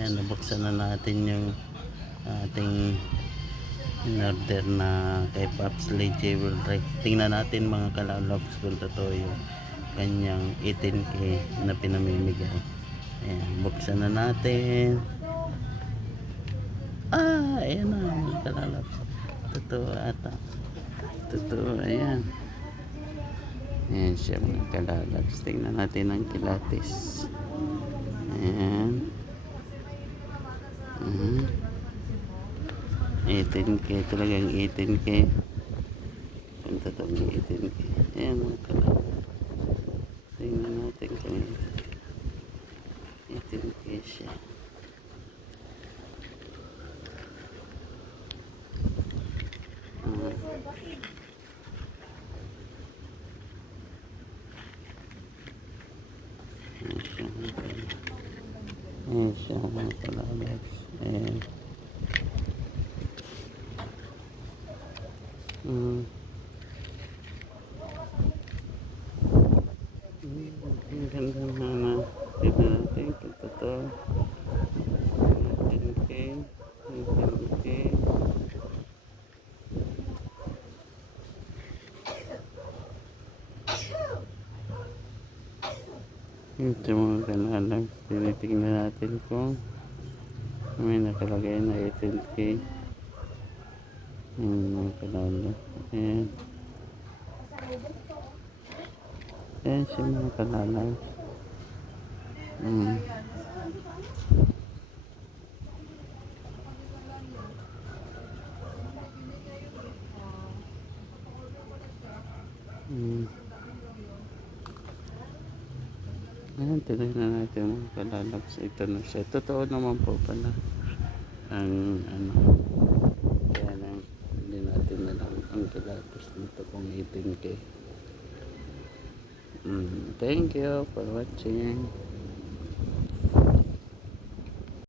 Ayan, nabuksan na natin yung ating in-order na kay Pops Lee Jewelry. Tingnan natin mga kalalogs kung totoo yung kanyang 18K na pinamimigay. Ayan, buksan na natin. Ah, ayan na mga kalalogs. Totoo ata. Totoo, ayan. Ayan siya mga kalalogs. Tingnan natin ang kilatis. Ayan. 18k talagang 18k punta tong 18k ayan mga kalab. Tingnan natin kung 18k siya. Ayan siya mga kalab. Ayan siya mga kalabs ayan Mm. Ang ganda na na. Tignan natin totoo. Tignan natin. Natin. Ito mga kanalag. Tinitingnan natin kung may nakalagay na 18k. Ayan mga kanalag. Ayan. Ayan siya mga kanalag. Mm. Mm. Ayan, tinignan natin mga kalalags. Ito na siya. Totoo naman po pala. Ang ano. Kaya lang, hindi natin na kalalags nito kung 18k. Mm, thank you for watching.